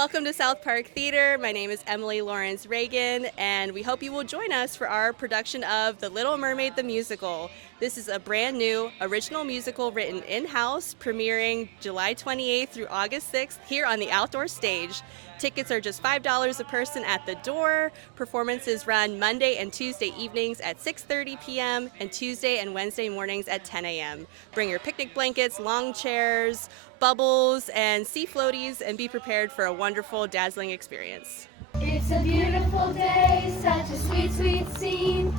Welcome to South Park Theater. My name is Emily Lawrence Reagan, and we hope you will join us for our production of The Little Mermaid the Musical. This is a brand new original musical written in-house, premiering July 28th through August 6th here on the outdoor stage. Tickets are just $5 a person at the door. Performances run Monday and Tuesday evenings at 6:30 p.m. and Tuesday and Wednesday mornings at 10 a.m. Bring your picnic blankets, long chairs, bubbles, and sea floaties, and be prepared for a wonderful, dazzling experience. It's a beautiful day, such a sweet, sweet scene.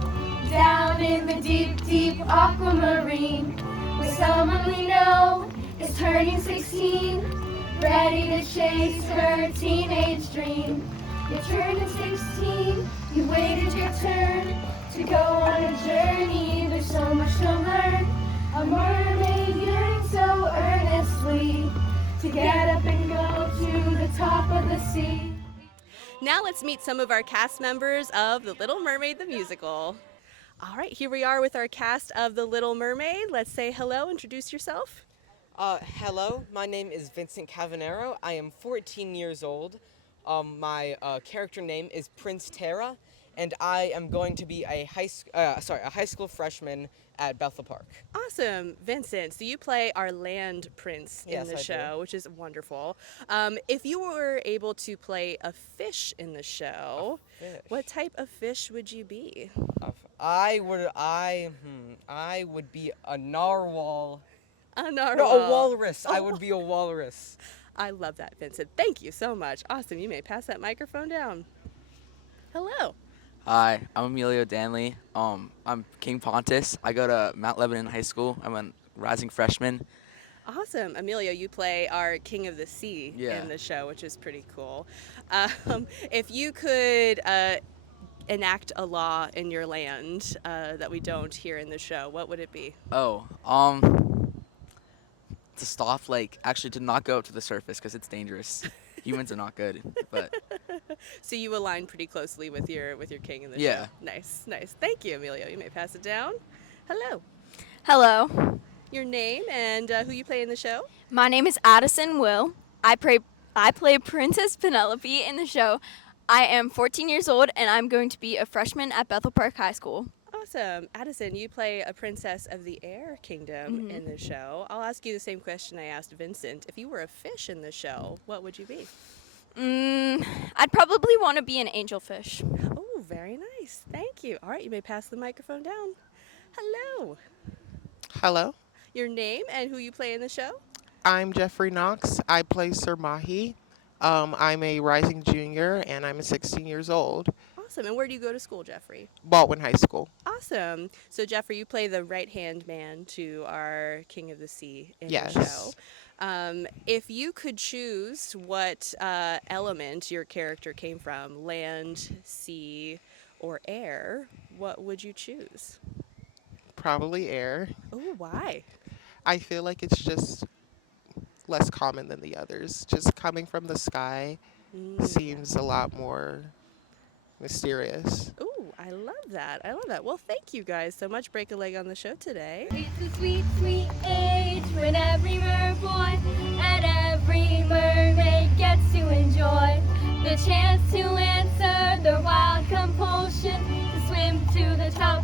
Down in the deep, deep aquamarine, where someone we know is turning 16, ready to chase her teenage dream. You're turning 16, you waited your turn to go on a journey. There's so much to learn. A mermaid yearning so earnestly to get up and go to the top of the sea. Now let's meet some of our cast members of The Little Mermaid the Musical. All right, here we are with our cast of The Little Mermaid. Let's say hello, introduce yourself. Hello, my name is Vincent Cavanero. I am 14 years old. My character name is Prince Terra, and I am going to be a high school freshman at Bethel Park. Awesome, Vincent. So you play our land prince in Yes, the I show, which is wonderful. If you were able to play a fish in the show, Fish. what type of fish would you be? I would be a narwhal. A narwhal. No, a walrus. I would be a walrus. I love that, Vincent. Thank you so much. Awesome. You may pass that microphone down. Hello. Hi, I'm Emilio Danley. I'm King Pontus. I go to Mount Lebanon High School. I'm a rising freshman. Awesome. Emilio, you play our King of the Sea Yeah. in the show, which is pretty cool. If you could enact a law in your land that we don't here in the show, what would it be? To stop, actually to not go up to the surface because it's dangerous. Humans are not good, but So you align pretty closely with your king in the Yeah. show. Nice, nice. Thank you, Emilio. You may pass it down. Hello. Hello, Your name and who you play in the show? my name is Addison Will. I play Princess Penelope in the show. I am 14 years old and I'm going to be a freshman at Bethel Park High School. Awesome. Addison, you play a princess of the air kingdom in the show. I'll ask you the same question I asked Vincent. If you were a fish in the show, what would you be? I'd probably want to be an angelfish. Oh, very nice. Thank you. All right, you may pass the microphone down. Hello. Hello, Your name and who you play in the show? I'm Jeffrey Knox. I play Sir Mahi. I'm a rising junior and I'm 16 years old. Awesome. And where do you go to school, Jeffrey? Baldwin High School. Awesome. So, Jeffrey, you play the right-hand man to our King of the Sea in Yes. the show. If you could choose what element your character came from, land, sea, or air, what would you choose? Probably air. Oh, why? I feel like it's just less common than the others. Just coming from the sky seems a lot more mysterious. Ooh, I love that. I love that. Well, thank you guys so much. Break a leg on the show today. It's a sweet, sweet age when every merboy and every mermaid gets to enjoy the chance to answer their wild compulsion to swim to the top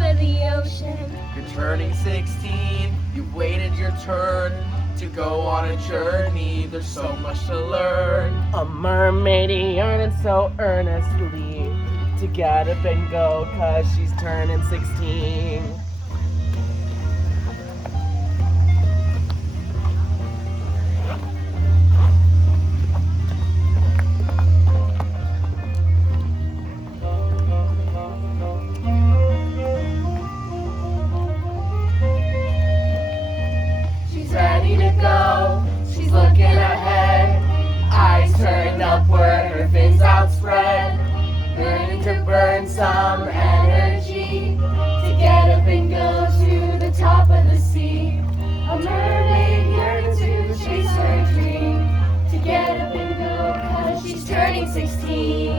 of the ocean. You're turning 16, you've waited your turn to go on a journey. There's so much to learn. A mermaid yearning so earnestly to get up and go, 'cause she's turning 16. She's ready to go, she's looking ahead, eyes turned upward, her fins outspread, burning to burn some energy, to get up and go to the top of the sea. A mermaid yearning to chase her dream, to get up and go, 'cause she's turning 16.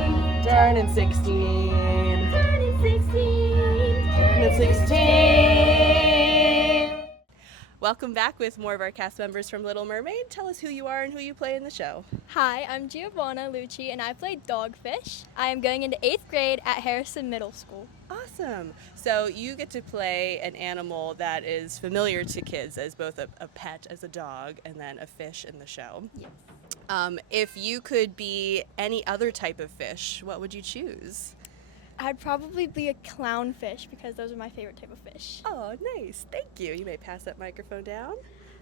Turning 16. Turning 16. Turning 16. Welcome back with more of our cast members from Little Mermaid. Tell us who you are and who you play in the show. Hi, I'm Giovanna Lucci and I play Dogfish. I am going into 8th grade at Harrison Middle School. Awesome. So you get to play an animal that is familiar to kids as both a pet, as a dog, and then a fish in the show. Yes. If you could be any other type of fish, what would you choose? I'd probably be a clownfish because those are my favorite type of fish. Oh, nice. Thank you. You may pass that microphone down.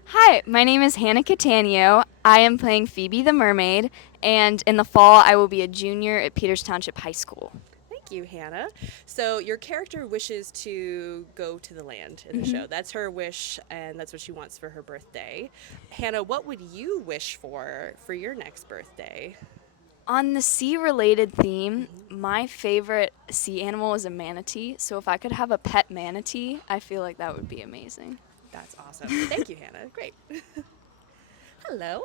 Hi, my name is Hannah Catania. I am playing Phoebe the Mermaid, and in the fall I will be a junior at Peters Township High School. Thank you, Hannah. So your character wishes to go to the land in the show. That's her wish, and that's what she wants for her birthday. Hannah, what would you wish for your next birthday? On the sea-related theme, my favorite sea animal is a manatee, so if I could have a pet manatee, I feel like that would be amazing. That's awesome. Thank you, Hannah. Great. Hello.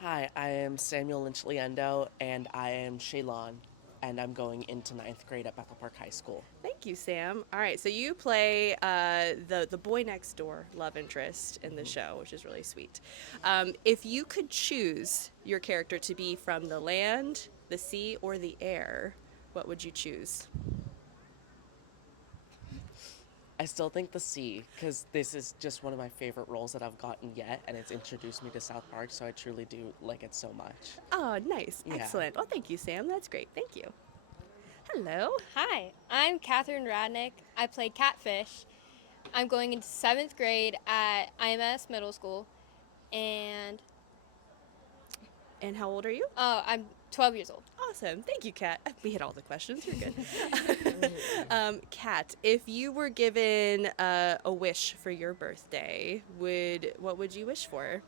Hi, I am Samuel Lynch Leendo, and I am Shaylon, and I'm going into 9th grade at Bethel Park High School. Thank you, Sam. All right, so you play the boy next door love interest in the show, which is really sweet. If you could choose your character to be from the land, the sea, or the air, what would you choose? I still think the sea, because this is just one of my favorite roles that I've gotten yet, and it's introduced me to South Park, so I truly do like it so much. Oh, nice. Yeah. Excellent. Well, thank you, Sam. That's great. Thank you. Hello. Hi, I'm Catherine Radnick. I play Catfish. I'm going into 7th grade at IMS Middle School, and And how old are you? I'm 12 years old. Awesome. Thank you, Kat. We hit all the questions. You're good. Kat, if you were given a wish for your birthday, what would you wish for?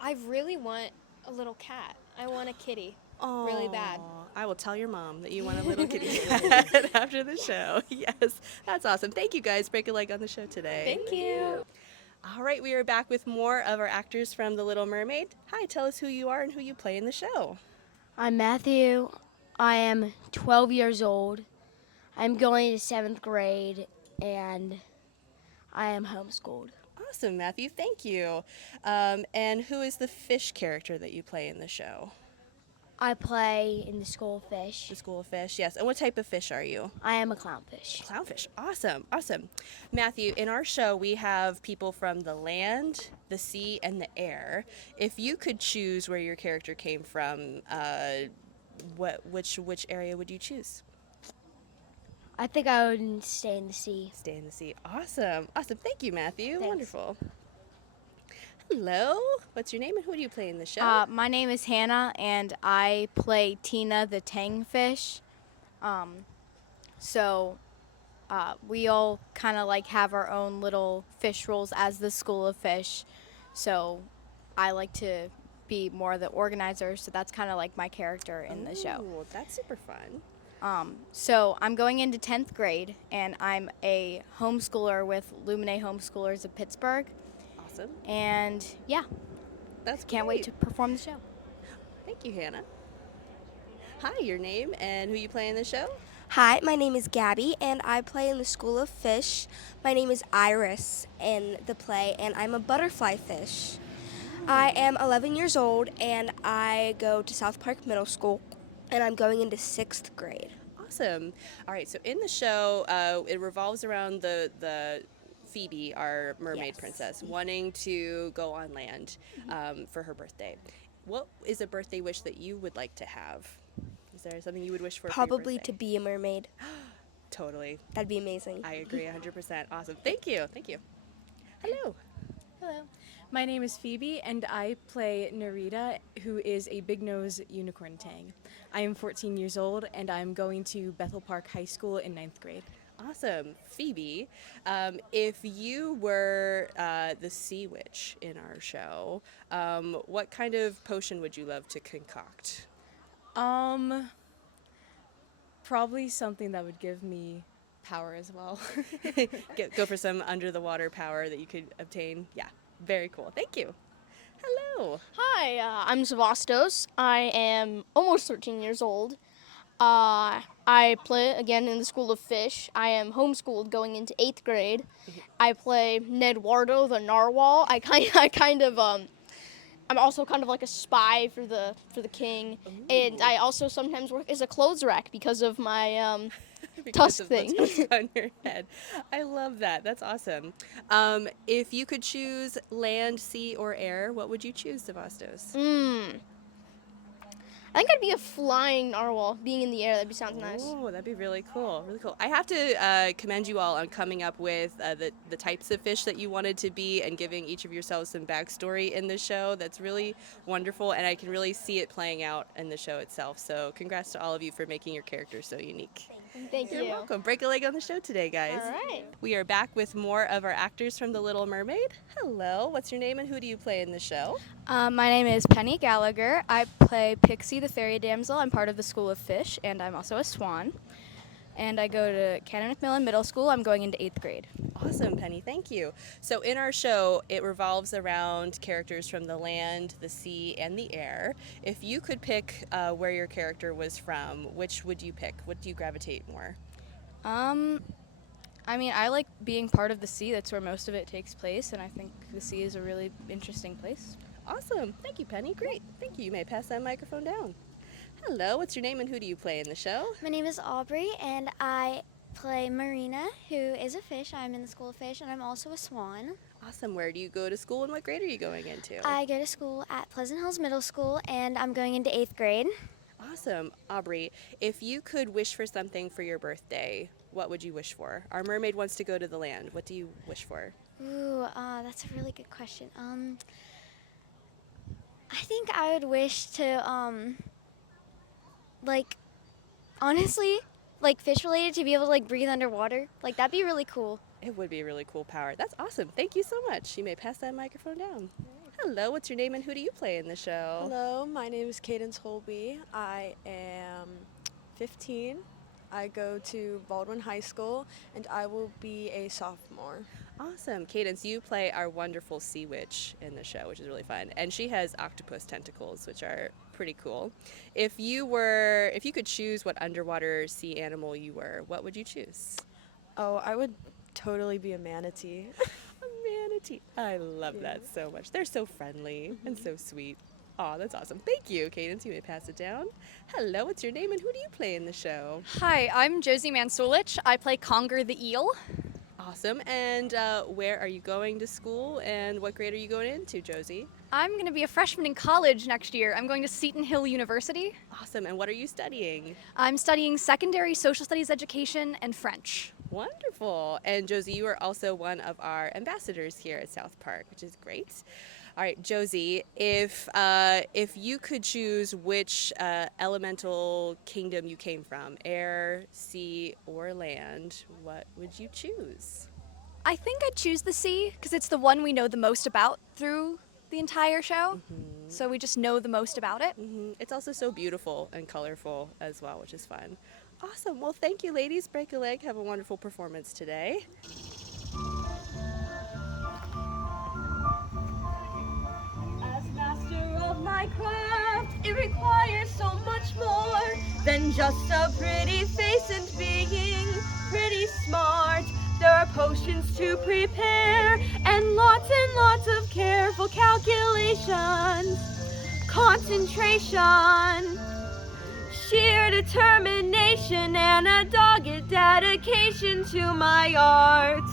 I really want a little cat. I want a kitty. Really bad. Aw, I will tell your mom that you want a little kitty cat after the show. Yes, that's awesome. Thank you guys. Break a leg on the show today. Thank you. All right, we are back with more of our actors from The Little Mermaid. Hi, tell us who you are and who you play in the show. I'm Matthew. I am 12 years old. I'm going to 7th grade, and I am homeschooled. Awesome, Matthew. Thank you. And who is the fish character that you play in the show? I play in the school of fish. The School of Fish, yes. And what type of fish are you? I am a clownfish. Clownfish. Awesome, awesome. Matthew, in our show, we have people from the land, the sea, and the air. If you could choose where your character came from, which area would you choose? I think I would stay in the sea. Stay in the sea. Awesome, awesome. Thank you, Matthew. Thanks. Wonderful. Hello. What's your name and who do you play in the show? My name is Hannah, and I play Tina the Tangfish. We all kind of like have our own little fish roles as the School of Fish. So I like to be more the organizer, so that's kind of like my character in the show. Ooh, that's super fun. So I'm going into 10th grade, and I'm a homeschooler with Lumine Homeschoolers of Pittsburgh. Awesome. And yeah, That's can't wait to perform the show. Thank you, Hannah. Hi, your name and who you play in the show? Hi, my name is Gabby, and I play in the School of Fish. My name is Iris in the play, and I'm a butterfly fish. I am 11 years old, and I go to South Park Middle School, and I'm going into 6th grade. Awesome. All right, so in the show, it revolves around the Phoebe, our mermaid princess, wanting to go on land for her birthday. What is a birthday wish that you would like to have? Is there something you would wish for? Probably your to birthday? be a mermaid. Totally. That'd be amazing. I agree 100%. Awesome. Thank you. Thank you. Hello. Hello. My name is Phoebe, and I play Narita, who is a big-nose unicorn tang. I am 14 years old, and I'm going to Bethel Park High School in 9th grade. Awesome. Phoebe, if you were the sea witch in our show, what kind of potion would you love to concoct? Probably something that would give me power as well. Go for some under the water power that you could obtain. Yeah, very cool. Thank you. Hello. Hi, I'm Savastos. I am almost 13 years old. I play again in the School of Fish. I am homeschooled going into 8th grade. I play Ned Wardo, the narwhal. I'm also kind of like a spy for the king. Ooh. And I also sometimes work as a clothes rack because of my Because tusk of the thing. tusk on your head. I love that. That's awesome. If you could choose land, sea, or air, what would you choose, Sevastos? I think I'd be a flying narwhal, being in the air. Sounds nice. Oh, that'd be really cool. Really cool. I have to commend you all on coming up with the types of fish that you wanted to be and giving each of yourselves some backstory in the show. That's really wonderful, and I can really see it playing out in the show itself. So congrats to all of you for making your characters so unique. Thank You're you. welcome. Break a leg on the show today, guys. All right. We are back with more of our actors from The Little Mermaid. Hello, what's your name and who do you play in the show? My name is Penny Gallagher. I play Pixie the Fairy Damsel. I'm part of the School of Fish, and I'm also a swan. And I go to Cannon McMillan Middle School. I'm going into 8th grade. Awesome, Penny. Thank you. So in our show, it revolves around characters from the land, the sea, and the air. If you could pick where your character was from, which would you pick? What do you gravitate more? I mean, I like being part of the sea. That's where most of it takes place, and I think the sea is a really interesting place. Awesome. Thank you, Penny. Great. Thank you. You may pass that microphone down. Hello, what's your name and who do you play in the show? My name is Aubrey, and I play Marina, who is a fish. I'm in the School of Fish, and I'm also a swan. Awesome. Where do you go to school and what grade are you going into? I go to school at Pleasant Hills Middle School, and I'm going into 8th grade. Awesome. Aubrey, if you could wish for something for your birthday, what would you wish for? Our mermaid wants to go to the land. What do you wish for? Ooh, that's a really good question. I think I would wish to, honestly, fish related, to be able to breathe underwater. That'd be really cool. It would be a really cool power. That's awesome. Thank you so much. You may pass that microphone down. Hello, what's your name and who do you play in the show? Hello, my name is Cadence Holby. I am 15. I go to Baldwin High School, and I will be a sophomore. Awesome. Cadence, you play our wonderful sea witch in the show, which is really fun. And she has octopus tentacles, which are pretty cool. If you could choose what underwater sea animal you were, what would you choose? Oh, I would totally be a manatee. Manatee. I love that so much. They're so friendly and so sweet. Aw, that's awesome. Thank you, Cadence. You may pass it down. Hello, what's your name and who do you play in the show? Hi, I'm Josie Mansulich. I play Conger the Eel. Awesome. And where are you going to school and what grade are you going into, Josie? I'm going to be a freshman in college next year. I'm going to Seton Hill University. Awesome. And what are you studying? I'm studying secondary social studies education and French. Wonderful. And Josie, you are also one of our ambassadors here at South Park, which is great. All right, Josie, if you could choose which elemental kingdom you came from, air, sea, or land, what would you choose? I think I'd choose the sea because it's the one we know the most about through the entire show. So we just know the most about it. It's also so beautiful and colorful as well, which is fun. Awesome. Well, thank you, ladies. Break a leg. Have a wonderful performance today. As master of my craft, it requires so much more than just a pretty face and being pretty smart. There are potions to prepare and lots of careful calculations, concentration, sheer determination, and a dogged dedication to my art.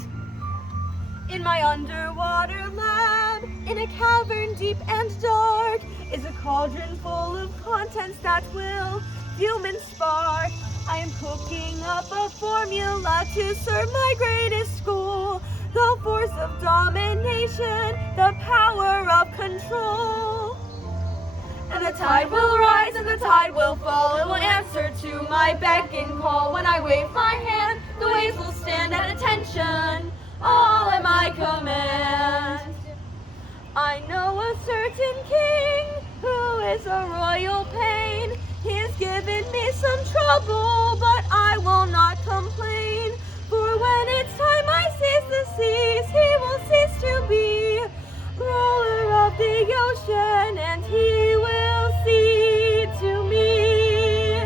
In my underwater lab, in a cavern deep and dark, is a cauldron full of contents that will fume and spark. I am cooking up a formula to serve my greatest school, the force of domination, the power of control. And the tide will rise and the tide will fall. It will answer to my beck and call. When I wave my hand, the waves will stand at attention, all at my command. I know a certain king who is a royal pain. He has given me some trouble, but I will not complain. For when it's time I seize the seas, he will cease to be ruler of the ocean, and he will see to me.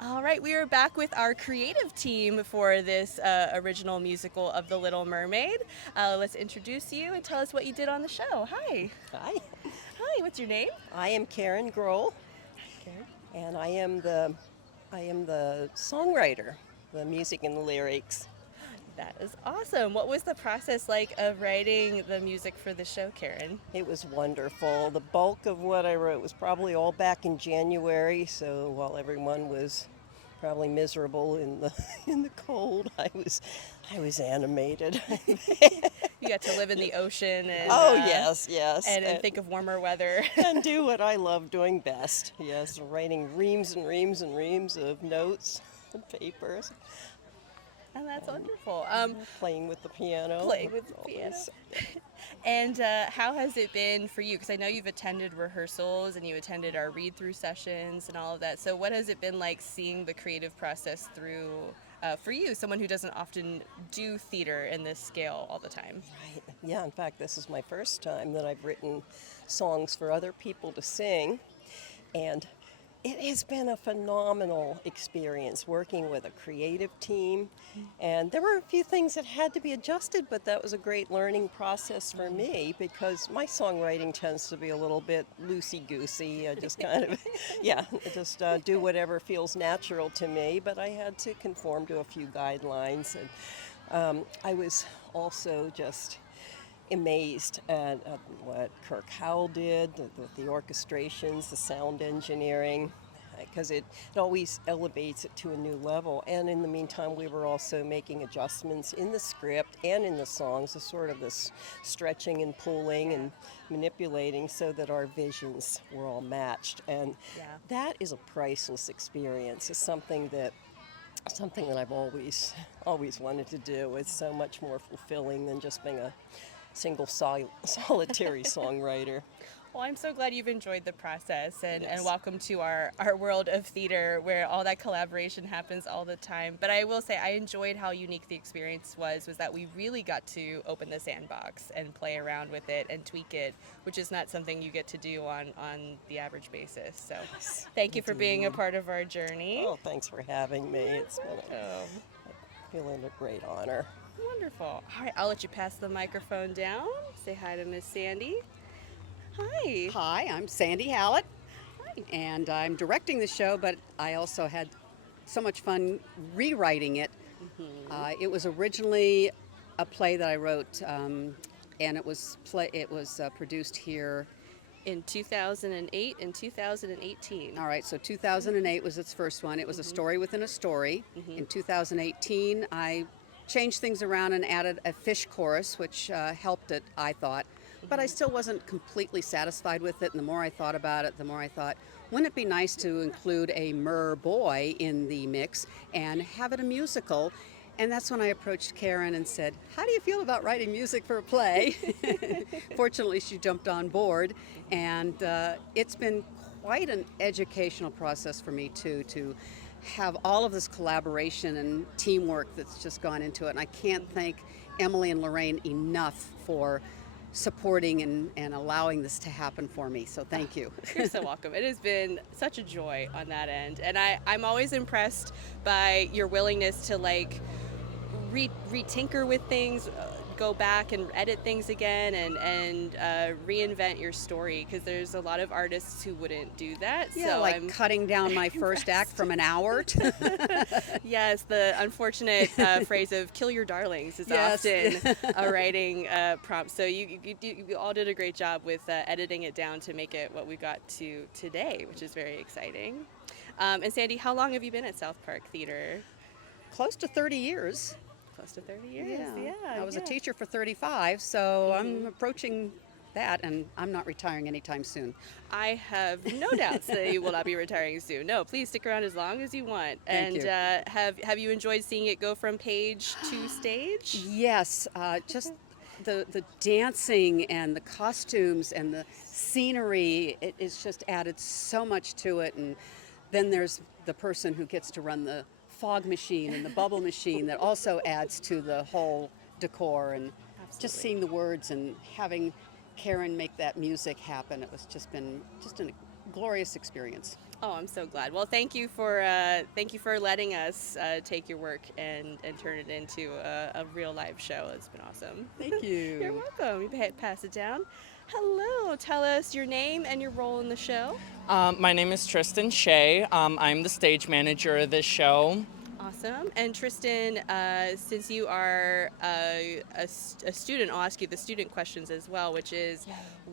All right, we are back with our creative team for this original musical of The Little Mermaid. Let's introduce you and tell us what you did on the show. Hi. Hi. Hi, what's your name? I am Karen Grohl, and I am the songwriter, the music and the lyrics. That is awesome. What was the process like of writing the music for the show, Karen? It was wonderful. The bulk of what I wrote was probably all back in January, so while everyone was probably miserable in the cold, I was animated. You got to live in the ocean and yes, and think of warmer weather and do what I love doing best. Yes, writing reams and reams and reams of notes and papers. And that's wonderful. Playing with the piano. Playing with the piano. And how has it been for you? Because I know you've attended rehearsals and you attended our read-through sessions and all of that. So what has it been like seeing the creative process through for you, someone who doesn't often do theater in this scale all the time? Right. Yeah, in fact, this is my first time that I've written songs for other people to sing. And it has been a phenomenal experience working with a creative team, and there were a few things that had to be adjusted, but that was a great learning process for me because my songwriting tends to be a little bit loosey-goosey. I just kind of, just do whatever feels natural to me, but I had to conform to a few guidelines, and I was also just amazed at what Kirk Howell did with the orchestrations, the sound engineering, because it always elevates it to a new level. And in the meantime, we were also making adjustments in the script and in the songs, so sort of this stretching and pulling and manipulating so that our visions were all matched. And that is a priceless experience. It's something that I've always wanted to do. It's so much more fulfilling than just being a single solitary songwriter. Well, I'm so glad you've enjoyed the process, and welcome to our world of theater where all that collaboration happens all the time. But I will say I enjoyed how unique the experience was that we really got to open the sandbox and play around with it and tweak it, which is not something you get to do on the average basis. So thank you for being a part of our journey. Oh, thanks for having me. It's been feeling a great honor. Wonderful. All right, I'll let you pass the microphone down. Say hi to Miss Sandy. Hi. Hi, I'm Sandy Hallett, and I'm directing the show, but I also had so much fun rewriting it. It was originally a play that I wrote, and it was produced here in 2008 and 2018. All right, so 2008 was its first one. It was a story within a story. In 2018, I changed things around and added a fish chorus, which helped it, I thought. But I still wasn't completely satisfied with it, and the more I thought about it, the more I thought, wouldn't it be nice to include a mer boy in the mix and have it a musical? And that's when I approached Karen and said, how do you feel about writing music for a play? Fortunately, she jumped on board, and it's been quite an educational process for me, too, to have all of this collaboration and teamwork that's just gone into it. And I can't thank Emily and Lorraine enough for supporting and allowing this to happen for me. So thank you. You're so welcome. It has been such a joy on that end. And I'm always impressed by your willingness to retinker with things, go back and edit things again and reinvent your story, because there's a lot of artists who wouldn't do that. Yeah, so like I'm cutting down my first act from an hour to Yes, the unfortunate phrase of "kill your darlings" is often a writing prompt. So you all did a great job with editing it down to make it what we got to today, which is very exciting. And Sandy, how long have you been at South Park Theater? Close to 30 years. Close to 30 years, yeah. I was a teacher for 35, so I'm approaching that, and I'm not retiring anytime soon. I have no doubts that you will not be retiring soon. No, please stick around as long as you want. Thank you. Have you enjoyed seeing it go from page to stage? Yes, just the dancing and the costumes and the scenery, it is just added so much to it. And then there's the person who gets to run the fog machine and the bubble machine that also adds to the whole decor. And just seeing the words and having Karen make that music happen, it was just been just a glorious experience. Oh, I'm so glad. Well, thank you for letting us take your work and turn it into a real live show. It's been awesome. Thank you. You're welcome. You pass it down. Hello. Tell us your name and your role in the show. My name is Tristan Shea. I'm the stage manager of this show. Awesome. And Tristan, since you are a student, I'll ask you the student questions as well, which is,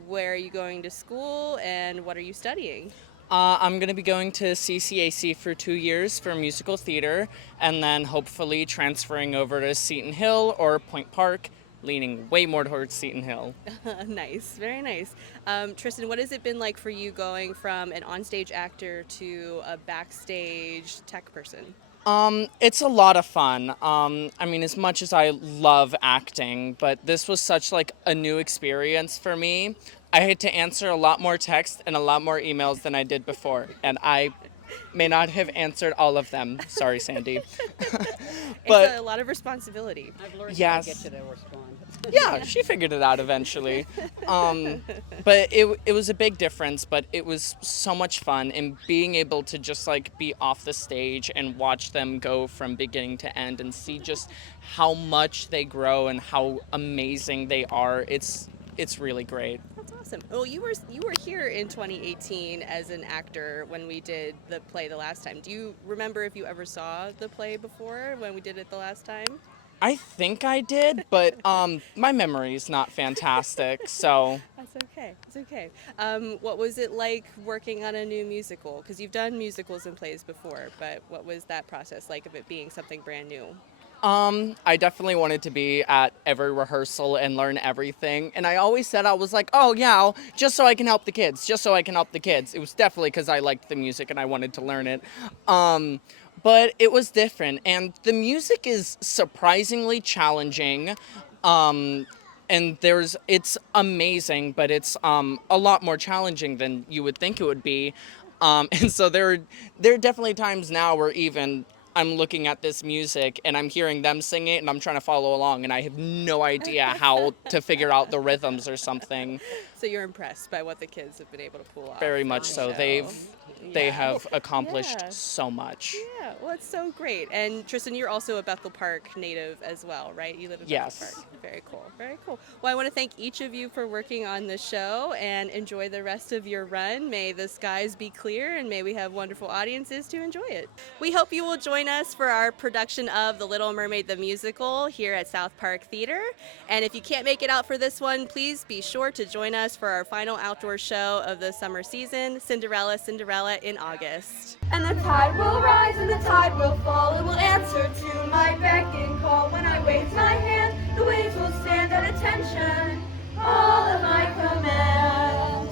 where are you going to school and what are you studying? I'm going to be going to CCAC for 2 years for musical theater, and then hopefully transferring over to Seton Hill or Point Park, leaning way more towards Seton Hill. Nice, very nice. Tristan, what has it been like for you going from an onstage actor to a backstage tech person? It's a lot of fun. I mean, as much as I love acting, but this was such like a new experience for me. I had to answer a lot more text and a lot more emails than I did before, and I may not have answered all of them. Sorry, Sandy. But it's a lot of responsibility. I've learned Yes. how to get you to respond. Yeah, she figured it out eventually. But it was a big difference, but it was so much fun, and being able to just like be off the stage and watch them go from beginning to end and see just how much they grow and how amazing they are. It's really great. That's awesome. Well, you were here in 2018 as an actor when we did the play the last time. Do you remember if you ever saw the play before when we did it the last time? I think I did, but my memory's not fantastic, so. That's okay. It's okay. What was it like working on a new musical? Because you've done musicals and plays before, but what was that process like of it being something brand new? I definitely wanted to be at every rehearsal and learn everything. And I always said, I was like, oh yeah, just so I can help the kids, just so I can help the kids. It was definitely because I liked the music and I wanted to learn it. But it was different. And the music is surprisingly challenging. And it's amazing, but it's a lot more challenging than you would think it would be. And so there are definitely times now where even I'm looking at this music and I'm hearing them sing it and I'm trying to follow along and I have no idea how to figure out the rhythms or something. So you're impressed by what the kids have been able to pull off. Very much so. Show. They have accomplished so much. Yeah, well, it's so great. And Tristan, you're also a Bethel Park native as well, right? You live in Yes. Bethel Park. Very cool. Very cool. Well, I want to thank each of you for working on the show and enjoy the rest of your run. May the skies be clear and may we have wonderful audiences to enjoy it. We hope you will join us for our production of The Little Mermaid the Musical here at South Park Theater. And if you can't make it out for this one, please be sure to join us for our final outdoor show of the summer season, Cinderella, Cinderella, in August. And the tide will rise and the tide will fall. It will answer to my beck and call. When I wave my hand, the waves will stand at attention. All of my command.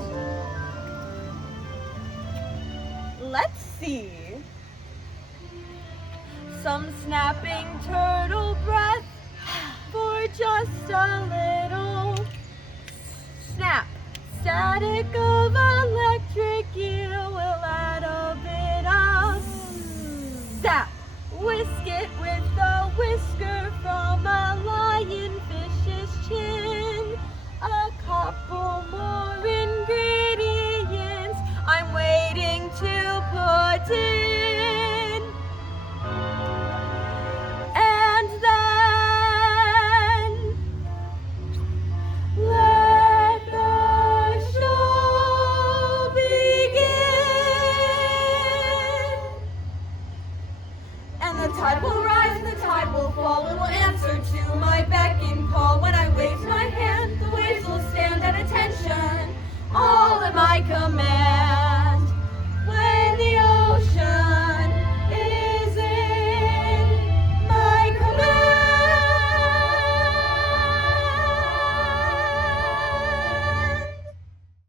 Let's see. Some snapping turtle breath for just a little snap. Static of electric eel